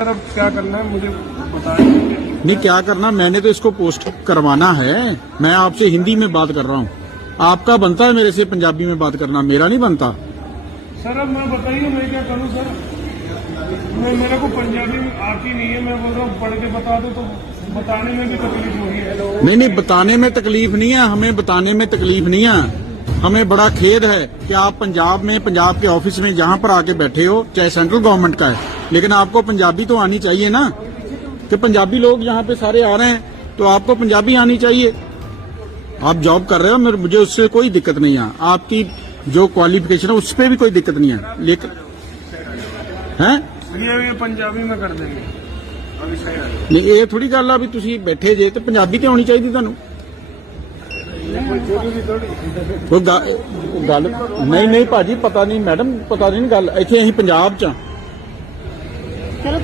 Sir अब क्या करना है? मुझे बताएँ। नहीं क्या करना? मैंने तो इसको पोस्ट करवाना है। मैं आपसे हिंदी में बात कर रहा हूँ। आपका बनता है मेरे से पंजाबी में बात करना? मेरा नहीं बनता। सर अब मैं बताइए मैं क्या करूँ सर? मैं मेरे को पंजाबी आती नहीं है। मैं बोल रहा हूँ पढ़ के बता दो तो बताने में भी तकलीफ़ हो रही है नहीं नहीं बताने में तकलीफ़ नहीं है। हमें बताने में तकलीफ़ नहीं है। हमें बड़ा खेद है कि आप पंजाब में पंजाब के ऑफ़िस में जहाँ पर आके बैठे हो चाहे सेंट्रल गवर्नमेंट का है लेकिन आपको पंजाबी तो आनी चाहिए ना कि पंजाबी लोग यहाँ पे सारे आ रहे हैं तो आपको पंजाबी आनी चाहिए आप जॉब कर रहे हो मेरे मुझे उससे कोई दिक्कत नहीं है आपकी जो क्वालिफिकेशन है उस पर भी कोई दिक्कत नहीं है लेकिन है ये ये पंजाबी में कर देंगे अभी सही है ਨਹੀਂ ਇਹ ਥੋੜੀ ਗੱਲ ਆ ਵੀ ਤੁਸੀਂ ਬੈਠੇ ਜੇ ਤੇ ਪੰਜਾਬੀ ਤੇ ਆਉਣੀ ਚਾਹੀਦੀ ਤੁਹਾਨੂੰ ਉਹ ਗਾ- ਉਹ ਗੱਲ ਨਹੀਂ ਨਹੀਂ ਭਾਜੀ ਪਤਾ ਨਹੀਂ ਮੈਡਮ ਪਤਾ ਨਹੀਂ ਗੱਲ ਇੱਥੇ ਅਸੀਂ ਪੰਜਾਬ ਚ ਆ Pero